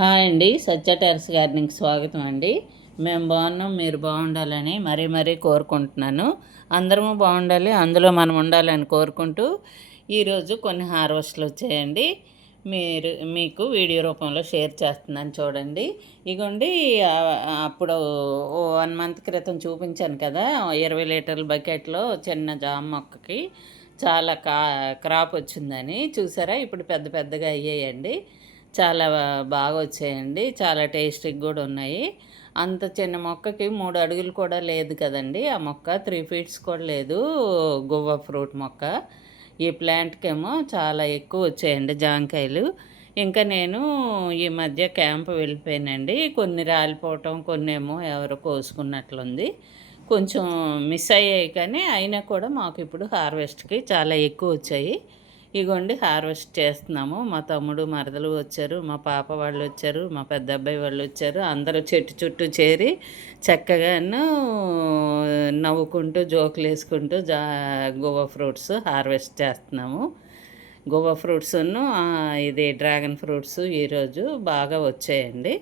Hi అండి, సత్య terrace గార్డెనింగ్కి స్వాగతం అండి. మేము బాగున్నాం, మీరు బాగుండాలని మరీ మరీ కోరుకుంటున్నాను. అందరము బాగుండాలి, అందులో మనం ఉండాలని కోరుకుంటూ ఈరోజు కొన్ని హార్వెస్ట్లు వచ్చాయండి. మీకు వీడియో రూపంలో షేర్ చేస్తున్నాను, చూడండి. ఇగోండి, అప్పుడు 1 మంత్ క్రితం చూపించాను కదా, 20 లీటర్ల బకెట్లో చిన్న జామ మొక్కకి చాలా క్రాప్ వచ్చిందని. చూసారా, ఇప్పుడు పెద్ద పెద్దగా అయ్యాయండి. చాలా బాగా వచ్చాయండి, చాలా టేస్టీగా కూడా ఉన్నాయి. అంత చిన్న మొక్కకి 3 అడుగులు కూడా లేదు కదండి. ఆ మొక్క 3 ఫీట్స్ కూడా లేదు, గువ్వ ఫ్రూట్ మొక్క. ఈ ప్లాంట్కేమో చాలా ఎక్కువ వచ్చాయండి జాంకాయలు. ఇంకా నేను ఈ మధ్య క్యాంప్ వెళ్ళిపోయానండి. కొన్ని రాలిపోవటం, కొన్ని ఏమో ఎవరో కోసుకున్నట్లుంది. కొంచెం మిస్ అయ్యాయి, కానీ అయినా కూడా మాకు ఇప్పుడు హార్వెస్ట్కి చాలా ఎక్కువ వచ్చాయి. ఇగోండి, హార్వెస్ట్ చేస్తున్నాము. మా తమ్ముడు మరదలు వచ్చారు, మా పాప వాళ్ళు వచ్చారు, మా పెద్ద అబ్బాయి వాళ్ళు వచ్చారు. అందరూ చెట్టు చుట్టూ చేరి చక్కగాను నవ్వుకుంటూ జోకులు వేసుకుంటూ గువ్వ ఫ్రూట్స్ హార్వెస్ట్ చేస్తున్నాము. గువ్వ ఫ్రూట్స్ను ఇది డ్రాగన్ ఫ్రూట్స్ ఈరోజు బాగా వచ్చాయండి.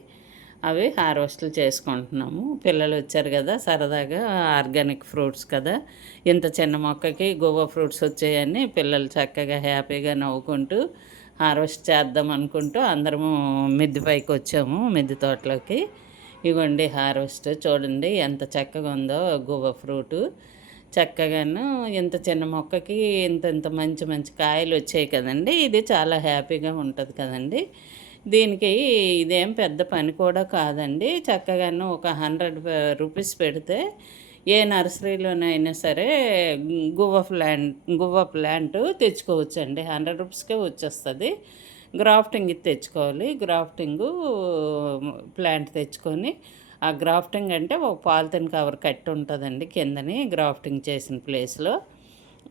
అవి హార్వెస్ట్లు చేసుకుంటున్నాము. పిల్లలు వచ్చారు కదా, సరదాగా ఆర్గానిక్ ఫ్రూట్స్ కదా, ఇంత చిన్న మొక్కకి గువ్వ ఫ్రూట్స్ వచ్చాయని పిల్లలు చక్కగా హ్యాపీగా నవ్వుకుంటూ హార్వెస్ట్ చేద్దాం అనుకుంటూ అందరము మిద్దె పైకి వచ్చాము, మిద్దె తోటలోకి. ఇవ్వండి హార్వెస్ట్, చూడండి ఎంత చక్కగా ఉందో గువ్వ ఫ్రూటు. చక్కగాను ఇంత చిన్న మొక్కకి ఇంత ఇంత మంచి మంచి కాయలు వచ్చాయి కదండి. ఇది చాలా హ్యాపీగా ఉంటుంది కదండి. దీనికి ఇదేం పెద్ద పని కూడా కాదండి. చక్కగాను ఒక 100 రూపీస్ పెడితే ఏ నర్సరీలోనైనా సరే గువ్వ ప్లాంట్ తెచ్చుకోవచ్చండి. 100 రూపీస్కే వచ్చేస్తుంది. గ్రాఫ్టింగ్ ఇది తెచ్చుకోవాలి. గ్రాఫ్టింగు ప్లాంట్ తెచ్చుకొని, ఆ గ్రాఫ్టింగ్ అంటే ఒక పాలిథిన్ కవర్ కట్టి ఉంటుందండి కిందని, గ్రాఫ్టింగ్ చేసిన ప్లేస్లో.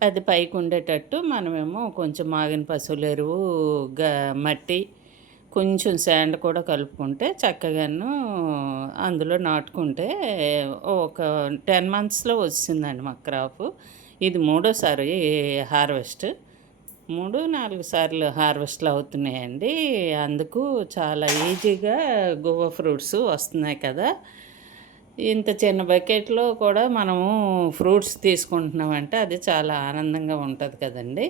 అది పైకి ఉండేటట్టు మనమేమో కొంచెం మాగిన పశువుల ఎరువు, మట్టి, కొంచెం శాండ్ కూడా కలుపుకుంటే చక్కగాను అందులో నాటుకుంటే ఒక 10 మంత్స్లో వచ్చిందండి మా క్రాపు. ఇది 3వ సారి హార్వెస్ట్. 3-4 సార్లు హార్వెస్ట్లు అవుతున్నాయండి. అందుకు చాలా ఈజీగా గువ్వ ఫ్రూట్స్ వస్తున్నాయి కదా. ఇంత చిన్న బకెట్లో కూడా మనము ఫ్రూట్స్ తీసుకుంటున్నామంటే అది చాలా ఆనందంగా ఉంటుంది కదండి.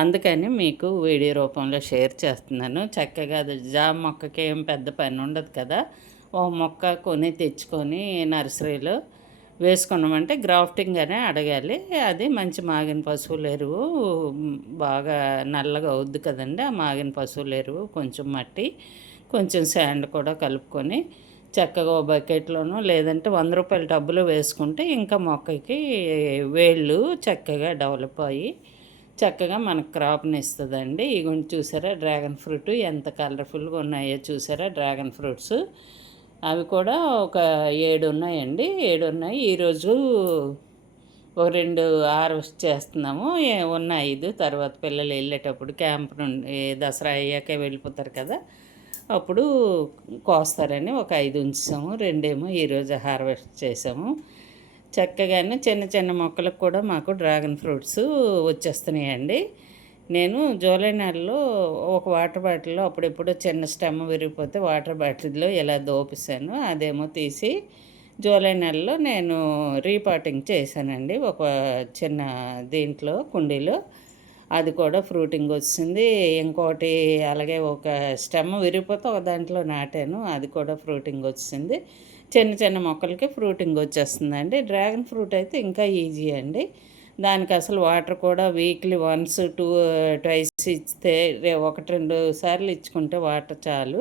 అందుకని మీకు వీడియో రూపంలో షేర్ చేస్తున్నాను. చక్కగా అది జామ మొక్కకి ఏం పెద్ద పని ఉండదు కదా. ఓ మొక్క కొని తెచ్చుకొని నర్సరీలో వేసుకున్నామంటే గ్రాఫ్టింగ్ అనే అడగాలి. అది మంచి మాగిన పశువుల ఎరువు, బాగా నల్లగా అవుద్ది కదండి. ఆ మాగిన పశువుల ఎరువు, కొంచెం మట్టి, కొంచెం శాండ్ కూడా కలుపుకొని చక్కగా ఓ బకెట్లోనూ లేదంటే 100 రూపాయల టబ్బులో వేసుకుంటే ఇంకా మొక్కకి వేళ్ళు చక్కగా డెవలప్ అయ్యి చక్కగా మనకు క్రాప్ని ఇస్తుందండి. ఇగోండి, చూసారా డ్రాగన్ ఫ్రూట్ ఎంత కలర్ఫుల్గా ఉన్నాయో. చూసారా డ్రాగన్ ఫ్రూట్స్, అవి కూడా ఒక 7 ఉన్నాయండి. 7 ఉన్నాయి. ఈరోజు ఒక 2 హార్వెస్ట్ చేస్తున్నాము. ఉన్న 5 తర్వాత పిల్లలు వెళ్ళేటప్పుడు క్యాంప్ నుండి దసరా అయ్యాకే వెళ్ళిపోతారు కదా, అప్పుడు కోస్తారని ఒక 5 ఉంచాము. 2 ఈరోజు హార్వెస్ట్ చేసాము. చక్కగానే చిన్న చిన్న మొక్కలకు కూడా మాకు డ్రాగన్ ఫ్రూట్స్ వచ్చేస్తున్నాయండి. నేను జూలై నెలలో ఒక వాటర్ బాటిల్లో అప్పుడెప్పుడు చిన్న స్టెమ్ విరిగిపోతే వాటర్ బాటిల్లో ఇలా దోపిస్తాను. అదేమో తీసి జూలై నెలలో నేను రీపాటింగ్ చేశానండి ఒక చిన్న దీంట్లో, కుండీలో. అది కూడా ఫ్రూటింగ్ వచ్చింది. ఇంకోటి అలాగే ఒక స్టెమ్ విరిగిపోతే ఒక దాంట్లో నాటాను, అది కూడా ఫ్రూటింగ్ వచ్చింది. చిన్న చిన్న మొక్కలకి ఫ్రూటింగ్ వచ్చేస్తుందండి. డ్రాగన్ ఫ్రూట్ అయితే ఇంకా ఈజీ అండి. దానికి అసలు వాటర్ కూడా వీక్లీ వన్స్ ట్వైస్ ఇస్తే, 1-2 సార్లు ఇచ్చుకుంటే వాటర్ చాలు.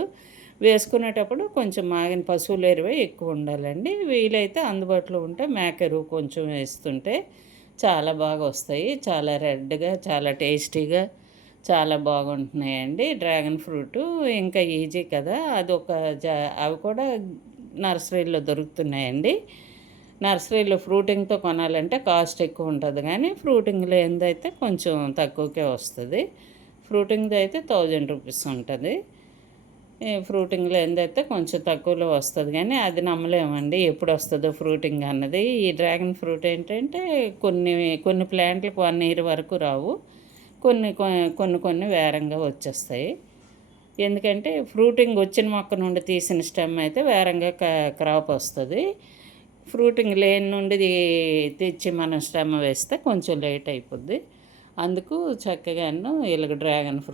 వేసుకునేటప్పుడు కొంచెం మాగిన పశువుల ఎరువే ఎక్కువ ఉండాలండి. వీలైతే అందుబాటులో ఉంటే మేక ఎరువు కొంచెం వేస్తుంటే చాలా బాగా వస్తాయి. చాలా రెడ్గా, చాలా టేస్టీగా, చాలా బాగుంటున్నాయండి డ్రాగన్ ఫ్రూటు. ఇంకా ఈజీ కదా. అదొక అవి కూడా నర్సరీలో దొరుకుతున్నాయండి. నర్సరీలో ఫ్రూటింగ్తో కొనాలంటే కాస్ట్ ఎక్కువ ఉంటుంది, కానీ ఫ్రూటింగ్ లేనిదైతే కొంచెం తక్కువకే వస్తుంది. ఫ్రూటింగ్ది అయితే 1000 రూపీస్ ఉంటుంది. ఫ్రూటింగ్ లేనిదైతే కొంచెం తక్కువలో వస్తుంది, కానీ అది నమ్మలేమండి ఎప్పుడు వస్తుందో ఫ్రూటింగ్ అన్నది. ఈ డ్రాగన్ ఫ్రూట్ ఏంటంటే కొన్ని కొన్ని ప్లాంట్లకు 1 ఇయర్ వరకు రావు, కొన్ని కొన్ని కొన్ని వేరంగా వచ్చేస్తాయి. ఎందుకంటే ఫ్రూటింగ్ వచ్చిన మొక్క నుండి తీసిన స్టెమ్ అయితే వేరంగా క్రాప్ వస్తుంది. ఫ్రూటింగ్ లేని నుండి తెచ్చి మనం స్టెమ్ వేస్తే కొంచెం లేట్ అయిపోద్ది. అందుకు చక్కగాను ఇలాగ డ్రాగన్ ఫ్రూట్